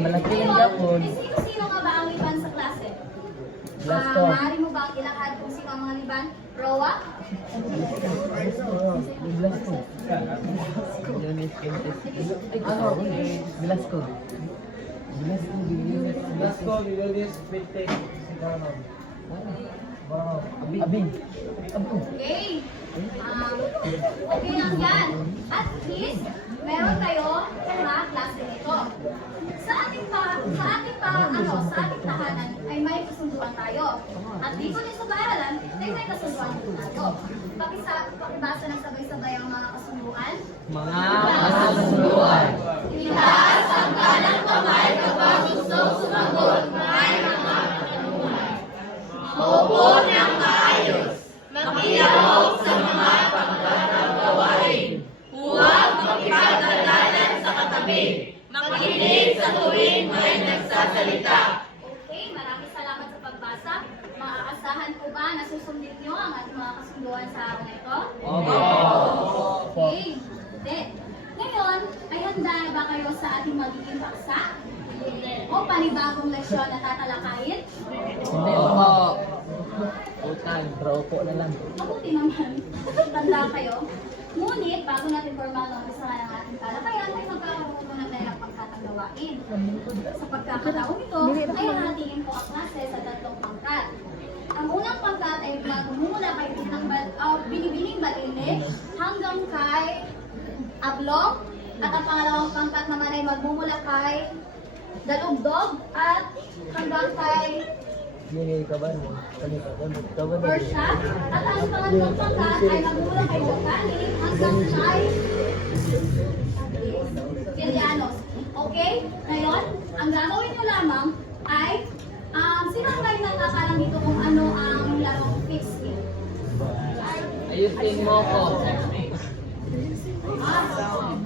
malaki yung Japon. Sino nga ba ang liban sa klase? Blasto. Maaari mo bang ilakad kung sino ang mga liban? Roa? Blasto. Ano? Blasto. Blasto, Villanis, Pete, Siganon. Abing. Okay. Okay lang yan. At least, meron kayo na klase nito. Sa ating tahanan ay may kasunduan tayo. At dito din sa bayaran ay may kasunduan din tayo. Pakibasa ng sabay-sabay ang mga kasunduan. Mga kasunduan. Itaas ang kanang kamay kapag gustong sumagot may mga katanungan. Maupo ng maayos. Makiyahok sa mga pagkatang gawain. Huwag makipagdadalan sa katabi. Makinig sa tuwing may nagsasalita. Okay, maraming salamat sa pagbasa. Maaasahan ko ba na susundin nyo ang ating mga kasunduan sa araw na ito? Okay. Then, ngayon, ay handa na ba kayo sa ating magiging paksa? O panibagong leksyon na tatalakayin? Hindi, opo. Utang, pero opo na lang. Mabuti naman. Tanda kayo. Ngunit, bago natin formal na umpisahan ang ating talakayan, ay magkakaroon muna tayo ng pagkakagawain. Sa pagkakataon ito, ay hahatingin ko ang klase sa tatlong pangkat. Ang unang pangkat ay magmumula kay binibining balinde hanggang kay ablong. At ang pangalawang pangkat naman ay magmumula kay dalugdog at hanggang kay Hindi ka ba? Persia. At ang pangatlong pangkat ay magmula kay Wakali hanggang kay Kilianos. Okay? Ngayon, ang gagawin nyo lamang ay sino ang kayo nakakalam dito kung ano ang larong fixed game? Ayusin mo ko.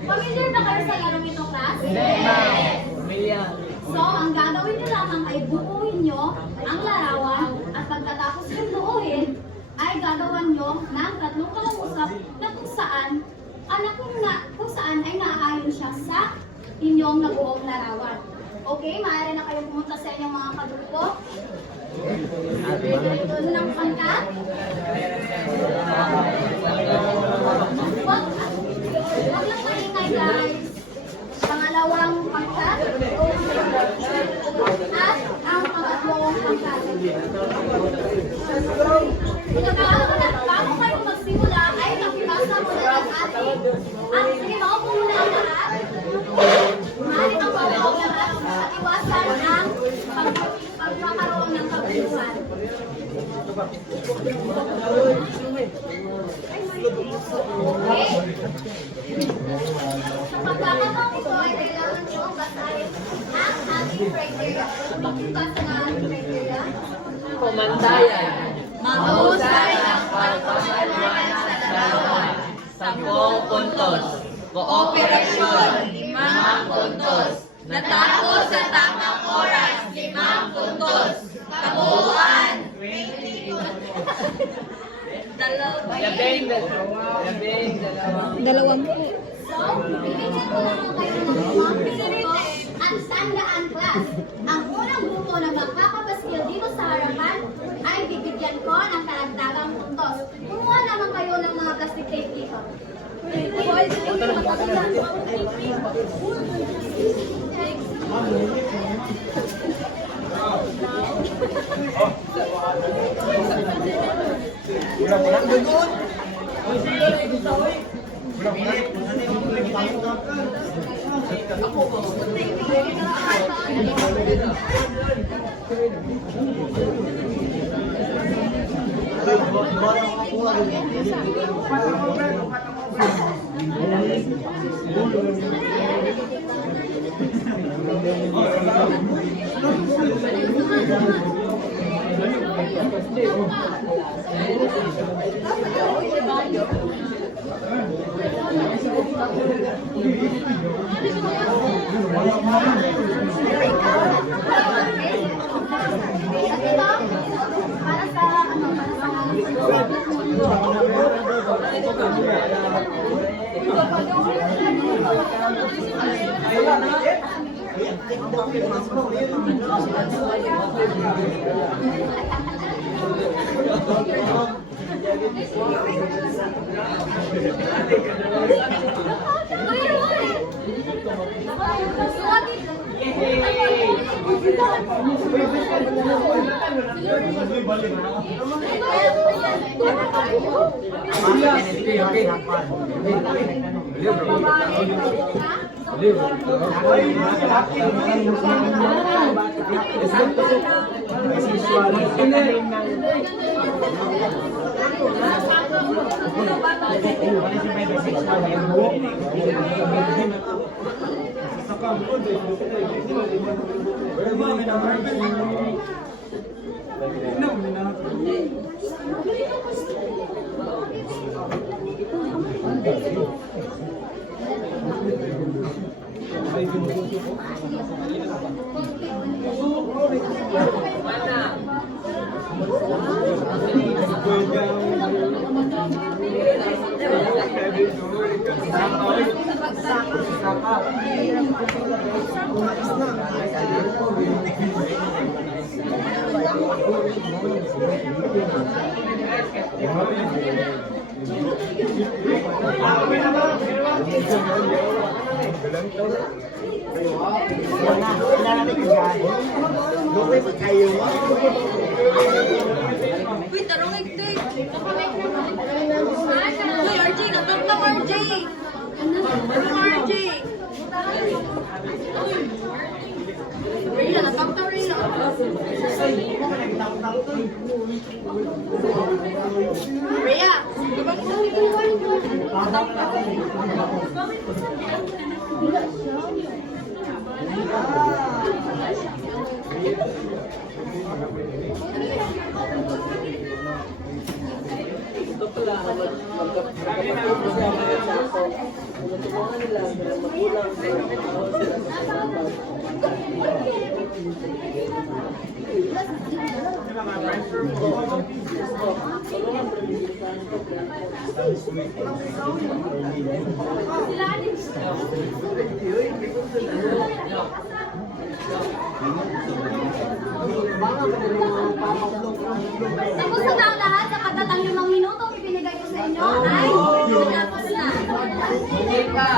Familiar na kayo sa larong ito, class? Pamilya. So, ang gagawin nyo lamang ay buuin nyo ang larawan at pagkatapos yung buuin, ay gagawan nyo ng tatlong kausap na kung saan ay naaayon siya sa inyong nabuong larawan. Okay, maaari na kayong pumunta sa inyong mga kagrupo. Ito ng pangkat. Huwag lang maingay, guys. Pangalawang pangkat. At ang pangatlong pangkat. Bago kayo magsimula, ay nakibasa mo na ang ating. At sige, maupo muna ang lahat. Maaari ang maupo ang lahat at iwasan ang pagkakaroon ng kabuluhan. Okay? Sa pagkakataon ito ay kailangan nyo basahin ang ating criteria. Magbasa na ang criteria. Pumantayan. Mahusay ang pagpapaliwanag sa larawan. 10 puntos. Kooperasyon, 5 puntos. Natapos sa tamang oras, 5 puntos. Kabuuan, 20 puntos. Labing dalawa. So, bibigyan ko naman kayo ng 5 minuto at tandaan, class. Ang unang grupo na magpapapaskil dito sa harapan ay bibigyan ko ng karagdagang puntos. Kumuha naman kayo ng mga plastic tape dito. Ulang-ulang doon. Wait, tarong ito. Uy, RJ, natapang RJ. Tarong RJ. Rila, natapang Rila. Rhea, Tapos na ang lahat sa patatang 5 minuto ibinigay ko sa inyo ay tapos na. Hindi pa.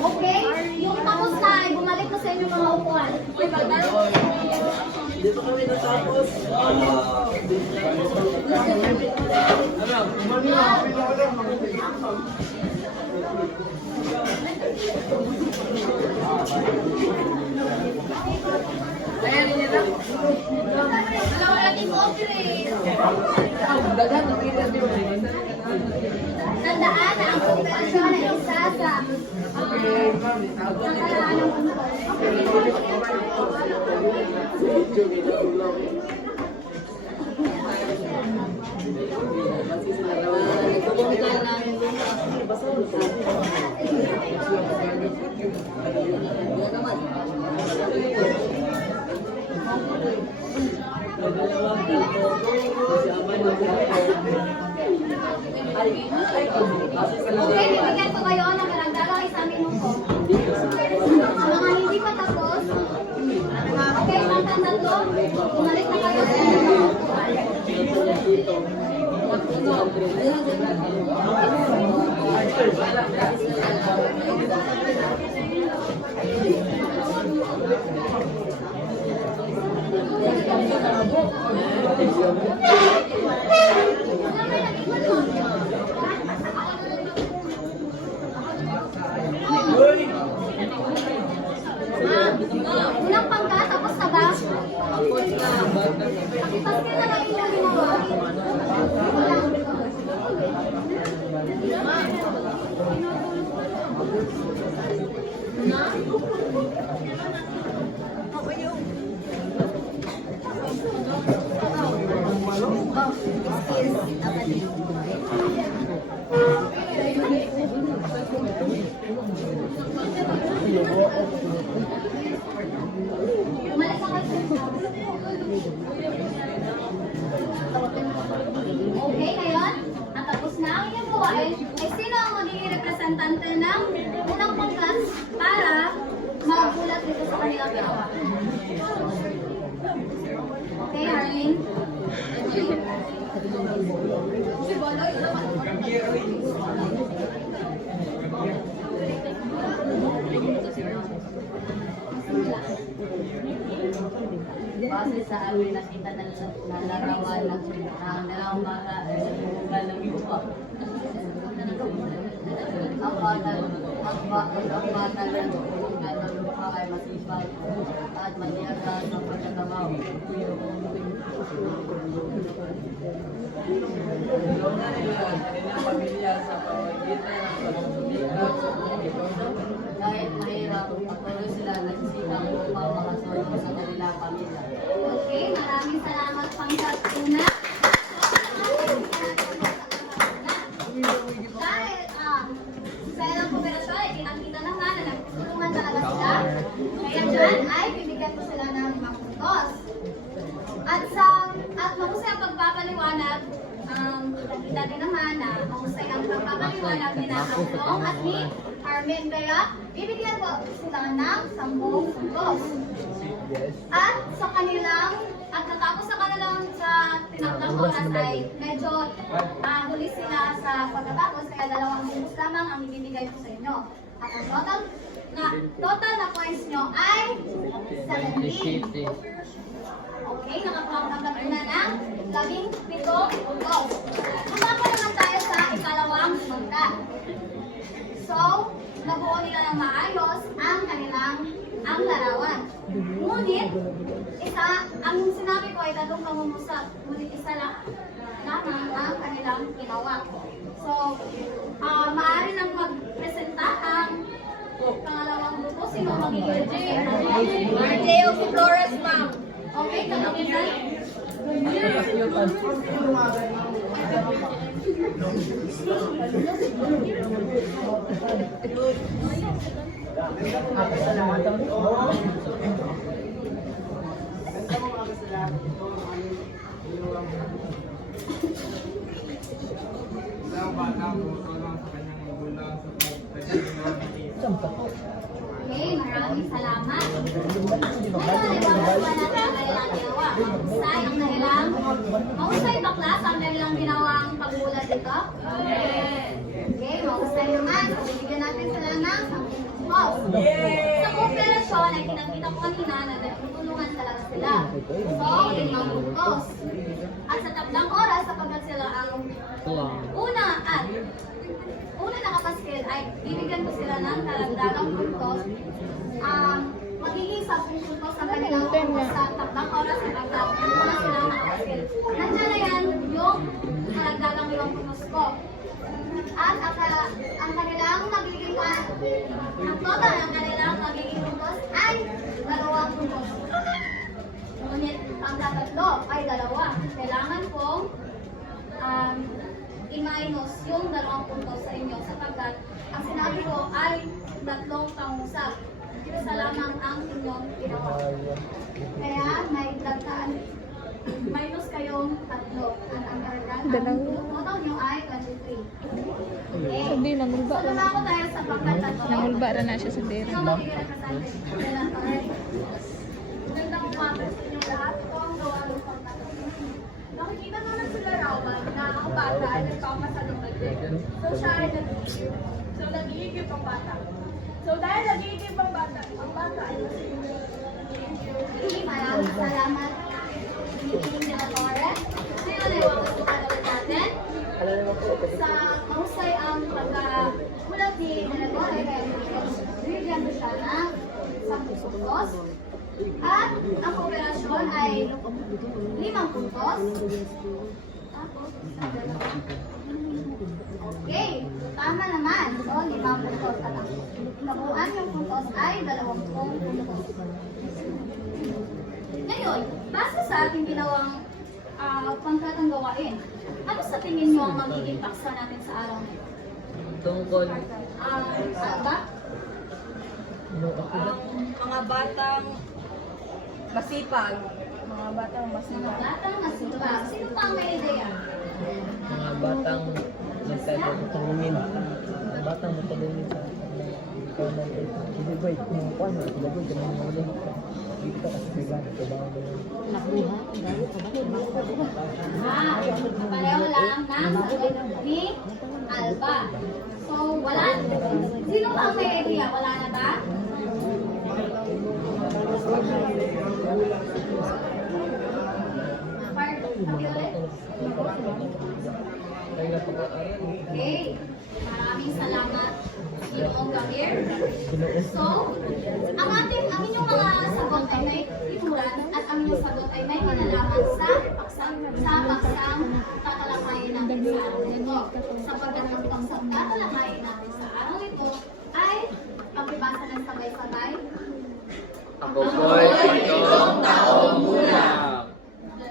Okay? Yung tapos na ay bumalik na sa inyo mga upuan. Dito kami natapos. Dalawa nating office. Tandaan na ang kooperasyon ay isa sa Okay, bibigyan ko kayo ng karagdagang isang minuto. Sa mga hindi pa tapos, okay, ang tatlo, bumalik na kayo sa inyong upuan. representante ng unang pangkat para magulat dito sa kanilang ginawa. Okay, Harleen? Si Boloy, Base sa amin nakita na larawan ng dalawang bata ay nagbubugal ng lupa. Ang bata na nagbubugal ng lupa ay masipag at matiyaga sa pagkakabaw. Kahit mahirap, patuloy sila nagsisikap upang makasulong sa kanilang pamilya. okay, maraming salamat pangkat una. Dahil sa ilang kooperasyon ay kinakita naman na nagtutulungan talaga sila. Kaya dyan ay bibigyan ko sila ng 5 puntos. At mahusay ang pagpapaliwanag, kita din naman na mahusay ang pagpapaliwanag ni Nakatong at ni Armin. Kaya bibigyan ko sila ng 10 puntos. At sa kanilang, at natapos sa kanilang sa tinakdang oras ay medyo huli sila sa pagkatapos, kaya 2 puntos lamang ang ibibigay ko sa inyo. At ang total na points nyo ay 17. Okay, nakapangatanggap na ng 17 puntos. Kumapa naman tayo sa ikalawang pangkat. So, nabuo nila ng maayos ang kanilang larawan. Ngunit, ang sinabi ko ay 3 pangungusap. Ngunit isa lang lamang ang kanilang ginawa. So, maaari nang magpresenta ang pangalawang grupo. Sino magiging RJ o si Flores, ma'am? Okay, katapusan. Okay, maraming salamat. Ngayon, ibabasa natin ang kanilang ginawa. Mahusay ang kanilang, mahusay ba class ang kanilang ginawang pagbulat dito? Okay, mahusay naman. So, bibigyan natin sila ng 10 puntos. Sa kooperasyon ay kinakita ko kanina na nagtutulungan talaga sila. So, 5 puntos. At sa takdang oras, sapagkat sila ang una nakapaskil ay bibigyan ko sila ng karagdagang puntos. Magiging 10 puntos ang kanilang puntos sa takdang oras sa pagkat una sila nakapaskil. Nandiyan na yan yung karagdagang 5 puntos ko. At ang kanilang magiging ang total ng kanilang magiging puntos ay 2 puntos. Ngunit ang tatatlo ay 2. Kailangan kong i-minus yung 2 puntos sa inyo sapagkat ang sinabi ko ay 3 pangusap. Isa lamang ang inyong ginawa. Kaya may dagtaan minus kayong 3 at ang karagdagan total nyo ay 23. Okay. Hindi, nangulba So, lumako tayo sa pagkatatlo. Nangulba na siya sa dera. Sino magiging representative? Magandang umaga sa inyong lahat. Ito ang gawa ng pagkatatlo. Nakikita naman sa larawan na ang bata ay nagpamasalunod din. So, siya ay nag-iigib. So, nag-iigib ang bata. So, dahil nag-iigib ang bata ay masinunod. Maraming salamat. Pinipiling nila Torres. Ngayon ay wakasukalawin natin. Sa mahusay ang pagkamulat ni Torres, kaya bigyan mo siya ng 10 puntos. At ang kooperasyon ay 5 puntos. Okay, tama naman. So, 5 puntos. At ang kabuuan yung puntos ay 20 puntos. Ngayon, base sa ating ginawang pangkatang gawain, ano sa tingin nyo ang magiging paksa natin sa araw na ito? Tungkol. Ba? Mga batang masipag. Mga batang masipag. Sino pa ang may ideya? Mga batang magtutulungin. Batang matulungin. Pareho lang ng sagot ni Alba. So, wala. Sino pa ang may idea? Wala na ba? Pakiulit. Okay. Maraming salamat, Ginoong Gabir. So, ang inyong mga sagot ay may ituran at ang inyong sagot ay may kinalaman sa paksang tatalakayin natin sa araw nito. Sapagkat ang paksang tatalakayin natin sa araw nito ay pagbabasa ng sabay-sabay. Ako po'y 7 taong gulang.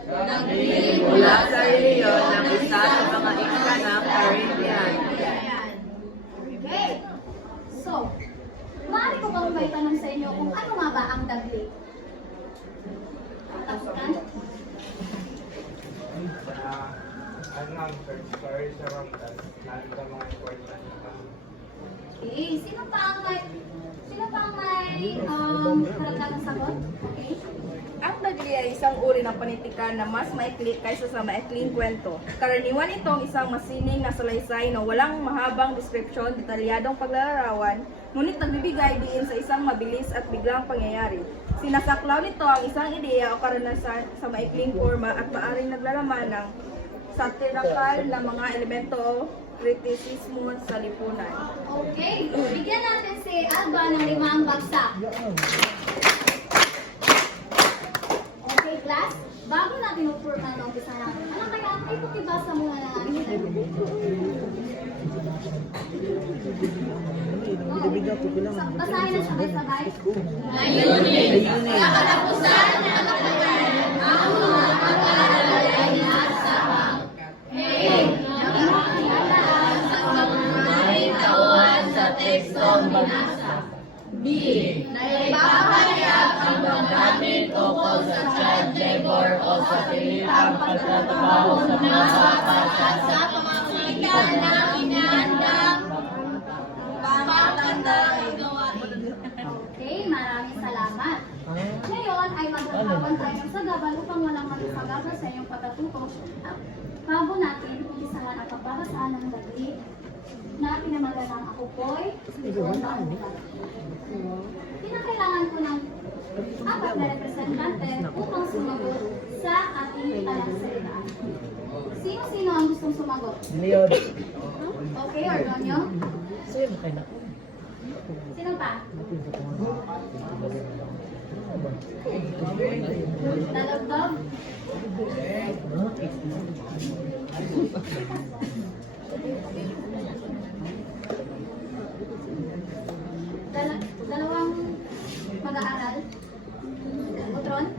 Nagdinig mula sa reliyon ng isa sa mga inganang Caribbean. Okay. So, maaari ko bang may tanong sa inyo kung ano nga ba ang dagli? Tapukan? Ano ang story sa Ramdan? Nandang mga important na. Okay. Sino pa ang may karagdagang sagot? Okay. Ang dagli ay isang uri ng panitikan na mas maikli kaysa sa maikling kwento. Karaniwan itong isang masining na salaysay na walang mahabang description, detalyadong paglalarawan, ngunit nagbibigay diin sa isang mabilis at biglang pangyayari. Sinasaklaw nito ang isang ideya o karanasan sa maikling forma at maaring naglalaman ng satirakal na mga elemento o kritisismo sa lipunan. Okay. Bigyan natin si Alba ng 5 bagsak. Okay, class. Bago natin umpisa natin, ano kaya ang ipakibasa muna ng ating basahin na sabay-sabay. Layunin. Sa katapusan ng kapalaran, ang mga pag-aaral ay nasa nakakilala sa mga tauhan sa tekstong binasa. B. Naipapahayag ang damdamin tungkol sa child labor o sa pilitang pagtatrabaho sa mga bata at sa pamamagitan ng inaandang pangmatandang gawain. Okay, maraming salamat. Ngayon ay magkakaroon tayo ng sagabal upang walang magpagabal sa inyong pagkatuto. Bago natin, isa nga ang pagbabasaan ng dagli na pinamaganang ako po'y pinakailangan ko ng 4 na representante upang sumagot sa ating talagsalitaan. Sino-sino ang gustong sumagot? Leon. Okay, Ordonio? Sino pa? Dalagdog? Dalawang mag-aaral? Utron?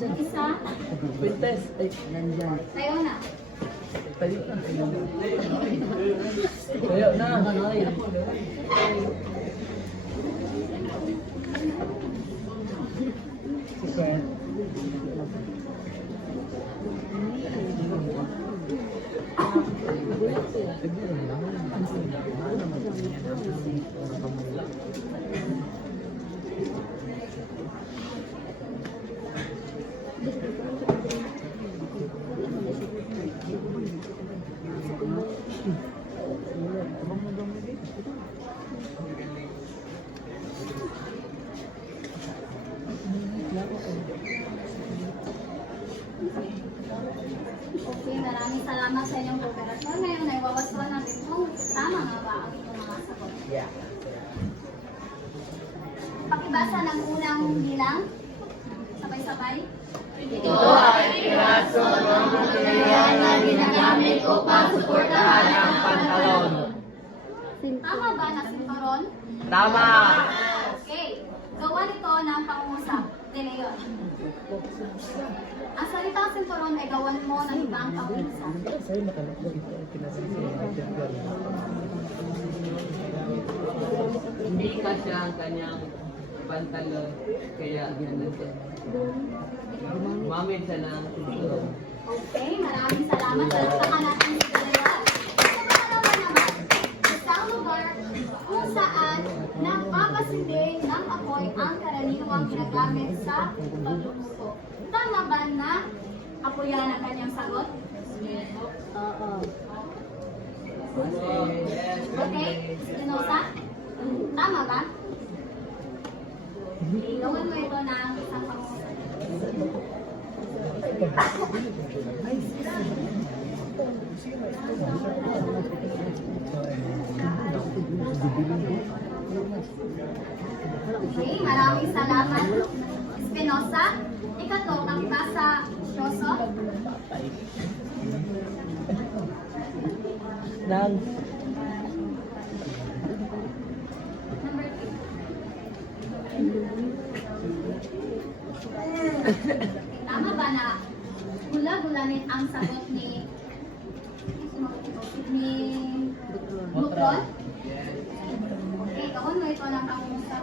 Isa? Pintes. Ay, nandyan. Tayo na. Tayo na. Tayo na. Super. Okay, maraming salamat sa inyong kooperasyon. Ngayon ay wawaswan natin kung tama nga ba ang inyong mga sagot. Yeah. Pakibasa ng unang bilang. Sabay-sabay. Ito ay piraso ng material na ginagamit upang suportahan ang pantalon. Tama ba na sinturon? Tama. Okay. Gawa nito ng pangungusap. De Leon. Ang salitang sinturon ay gawan mo ng ibang pangungusap. Hindi kasi ang kanyang pantalon, kaya ganun siya. Mamit siya ng tulong. Okay, maraming salamat. Palakpakan natin si Dalawa. Sa pangalawa naman, isang lugar kung saan nagpapasindi ng apoy ang karaniwang ginagamit sa pagluluto. Tama ba na apoy yan ang kanyang sagot? Oo. Okay, Espinosa? Tama ba? Gawin mo ito ng isang pangusap. Okay, maraming salamat. Espinosa, ikatlo, ang kasa Yoso. Number 2. Tama ba na gula-gulanin ang sagot ni Butron? Okay, gawin mo ito ng pangusap.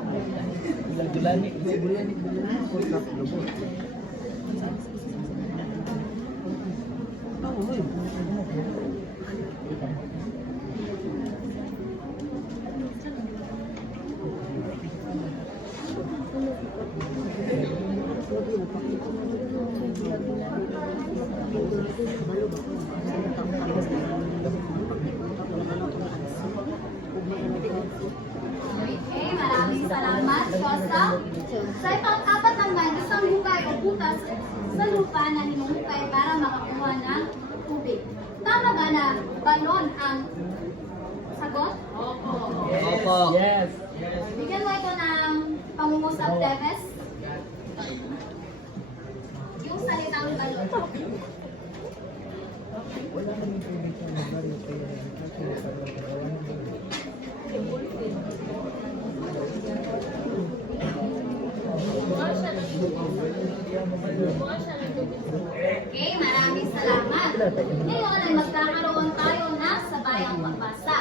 Okay, maraming salamat, Shosa. Sa pang-apat naman, isang hukay o butas sa lupa na hinuhukay para makakuha ng tubig. Tama ba na balon ang sagot? Opo. Bigyan mo ito ng pangungusap, Teves. Yung salitang balon. Okay, maraming salamat. Ngayon ay magkakaroon tayo na sabayang pagbasa.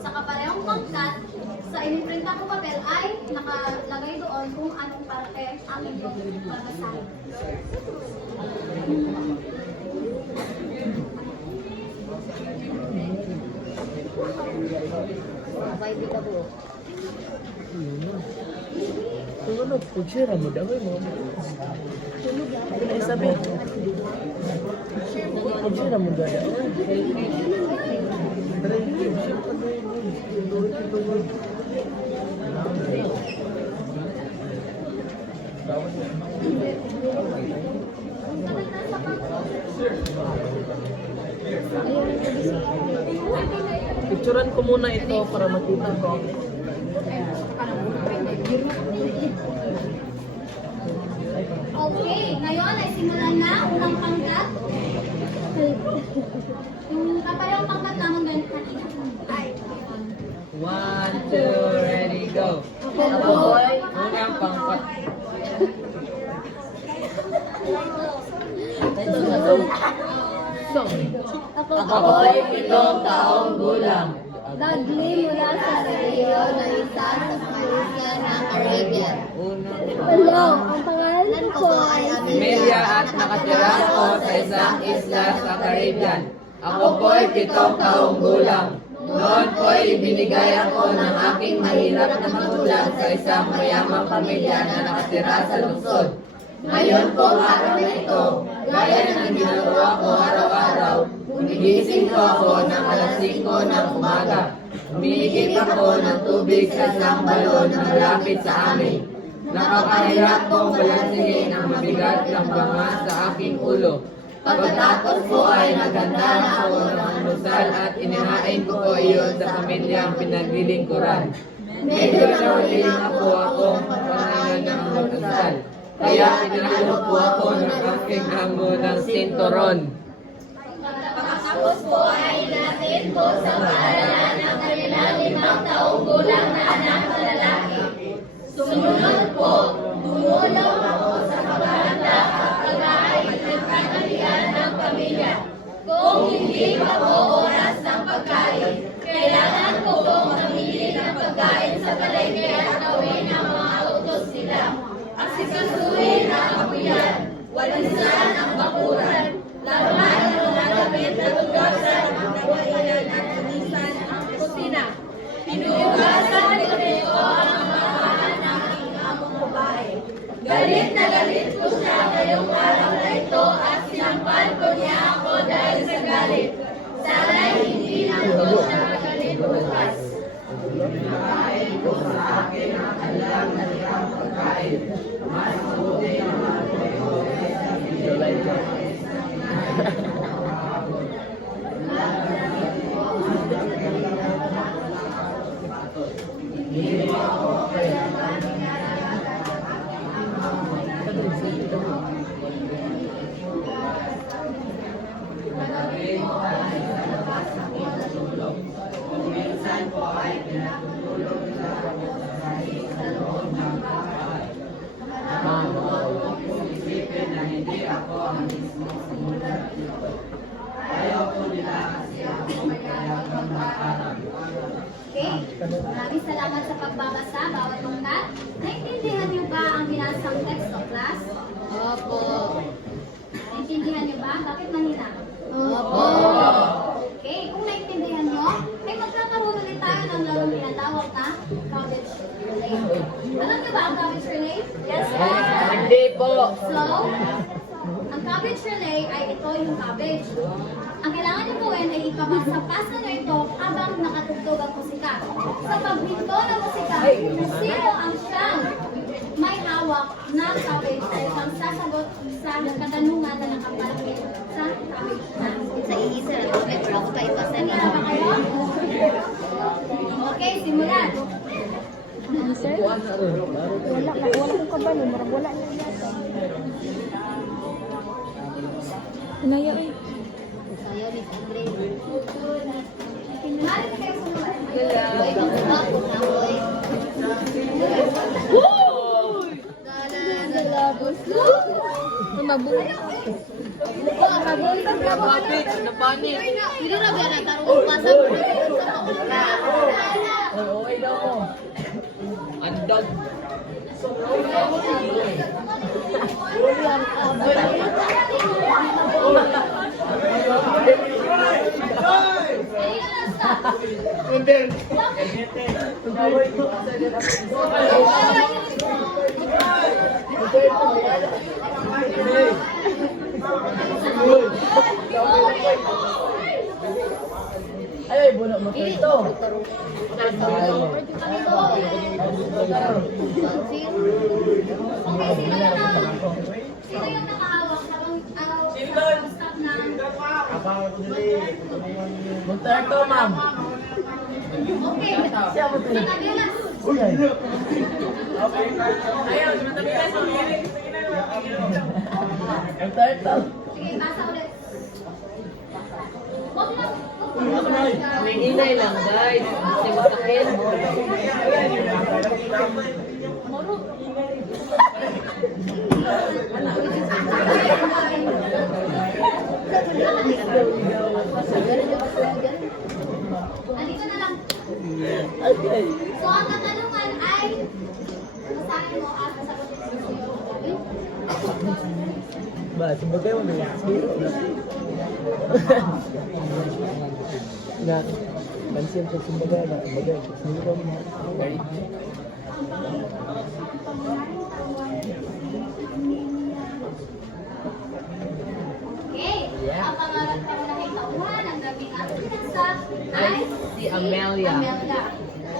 Sa kaparehong pangkat, sa iniprinta ko papel ay nakalagay doon kung anong parte ang inyong babasahin. Abay, di ka po. Ano, pag-share mo, daway mo. Ay, sabi. Pag-share mo, daway. Picturean ko muna ito para makita ko. Okay, ngayon ay simulan na unang pangkat. Yung kaparehong pangkat naman ganit kanina. Ay, 1, 2, ready, go. Apoy, unang pangkat. Ako'y 7 taong gulang. Nagli mula sa Rio na isa sa Malaysia ng Caribbean. Hello, ang pangalan ko ay Amelia at nakatira ako sa isang isla sa Caribbean. Ako po'y 7 taong gulang. Noon po'y ibinigay ako ng aking mahirap na magulang sa isang mayamang pamilya na nakatira sa lungsod. Ngayon po araw na ito, gaya ng ginagawa ko araw-araw, gumigising ko ako ng alas 5 ng umaga. Umiigip ako ng tubig sa isang balon na malapit sa amin. Nakakahirap kong balansihin ang mabigat ng banga sa aking ulo. Pagkatapos po ay naganda na ako ng almusal at inihain ko po iyon sa pamilyang pinaglilingkuran. Medyo nahuling na po akong pangailan ng almusal. Kaya pinakalo po ako ng aking amo ng sinturon. Pagkatapos po ay natin po sa paaralan ng kanilang 5 taong gulang na anak na lalaki. Sumunod po, tumulong ako sa paghahanda at pag-aayos ng panalian ng pamilya. Kung hindi pa po oras ng pagkain, kailangan ko pong mamili ng pagkain sa palengke at gawin ang mga utos nila. Asikasuhin ang apuyan, walisan ang bakuran, laruan Galit na galit ko siya ngayong araw na ito at sinampal ko niya ako dahil sa galit. Sana'y hindi na ko siya magalit bukas. Okay, maraming salamat sa pagbabasa, bawat tungkat. Naintindihan niyo ba ang binasang text of class? Opo. Naintindihan niyo ba? Bakit mahina? Opo. Okay, kung naintindihan niyo, ay magkakaroon ulit tayo ng larong tinatawag na cabbage relay. Alam niyo ba ang cabbage relay? Yes, Hindi po. So, ang cabbage relay ay ito yung cabbage. Ang kailangan niyo gawin ay ipapasa niyo ito habang nakatugtog ang musika. Sa paghinto ng musika, sino ang siyang may hawak na cabbage ay ang sasagot sa katanungan na nakapalapit sa cabbage na. Sa iisa na kami, pero ako pa ipasa Handa niya. na ba kayo? Okay, simulan. Ayaw ni Andre. Mari na kayo sumunod. Ay, ako na ako eh. Galabos. Mabuhay. Napapit, napanik. Sino na ba natarong pasang Ay, okay daw mo. Andag. Ay, bunak mo ito. Okay, sino yung nakahawak habang stop na? Magtarto, ma'am. Okay, sinabi na. Magtarto. Sige, basa ulit. Huwag lang. Hinay lang, guys. Kasi masakit. Andito na lang. Okay. So, ang katanungan ay basahin mo at sasagutin mo sa iyo. Ba, sebagai mana? Na, nanti untuk sebagai apa? Sebagai sendiri kan dari Okay. Ang pangalan ko na may tauhan, ang daming ating binasa ay si Amelia. Amelia.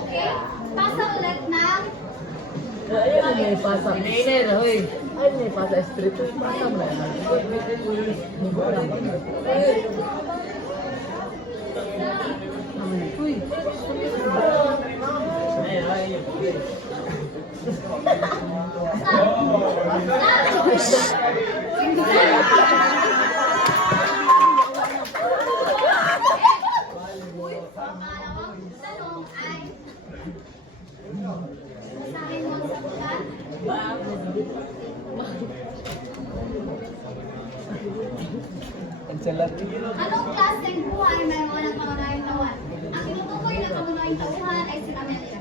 Okay? Pasa ulit ng Ayun, may pasang. Nene, hoy. Ay, may pasang street. Pasang na. Uy. pangalawang tanong ay basahin mo sa bulan. Cancelar. Anong klaseng buhay mayroon ng pangunahing tauhan? Ang tinutukoy na pangunahing tauhan ay si Amelia.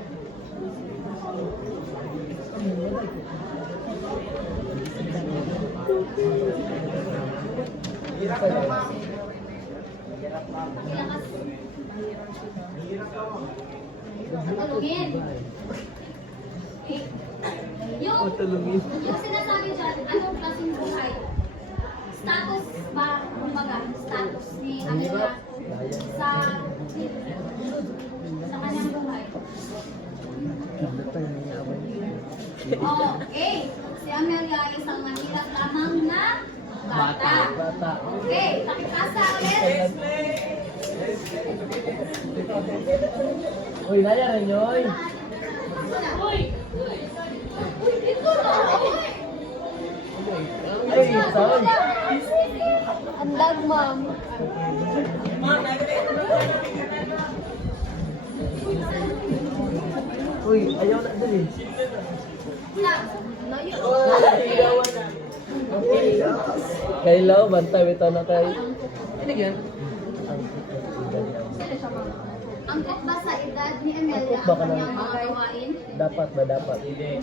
Ilakas. Tanungin. Okay. Yung Matulungin. Yung sinasabi dyan, anong klaseng buhay? Status ba, kumbaga, status ni Amelia sa kanyang buhay? Okay. Si Amelia ay isang mahirap lamang na bata. Bata. Okay, pakipasa ulit. Uy, naya rin yun. Ito na. Uy, sound. Andag, ma'am. Uy, ayaw na dun eh. Kailaw, bantay, bitaw na kay. Ano yan? Angkot ba sa edad ni Amelia Angkot ba ang ka na? kanyang mga gawain? Dapat ba dapat? Hindi.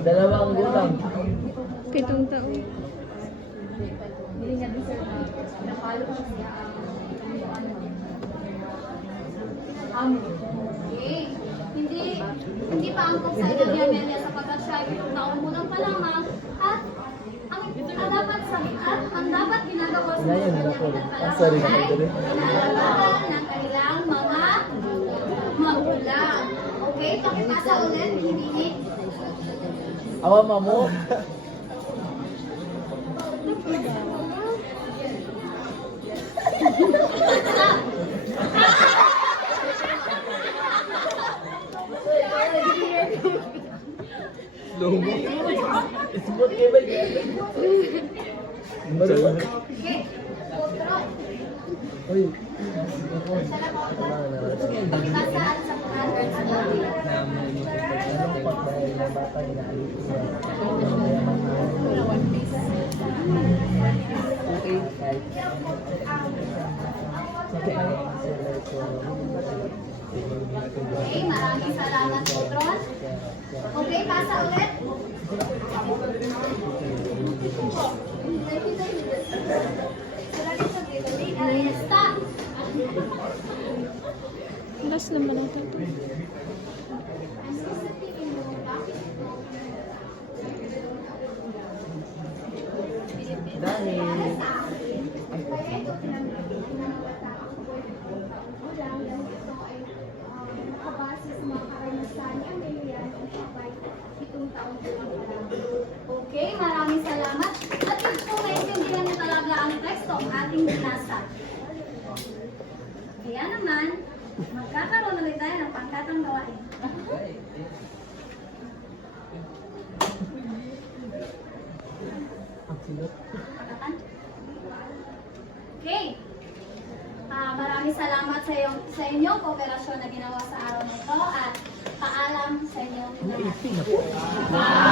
Dalawang gulang. Pitong taon. Okay. Hindi pa angkop sa edad ni Amelia sapagkat siya ay 7 taon mo lang pa lamang at ang dapat ginagawa sa Ngayon, kanyang ako. edad pa lamang Sorry, ay sorry. pinalalaman ng kanilang mga magulang. Okay, pakipasa ulit, Bini. Awa mo. Lomo. Isbot kayo ba? Baru. Okay, otro. Uy. Pakipasa at sa standards natin. Okay, maraming salamat po, Tron. Okay, pasa ulit. Stop! Last naman ang tato. Okay, maraming salamat. At yun po maintindihan niyo talaga ang teksto ang ating binasa. Kaya naman, magkakaroon ulit tayo ng pangkatang gawain. Pagkatan? Okay. Maraming salamat sa inyong kooperasyon na ginawa sa araw na ito at paalam sa inyong lahat.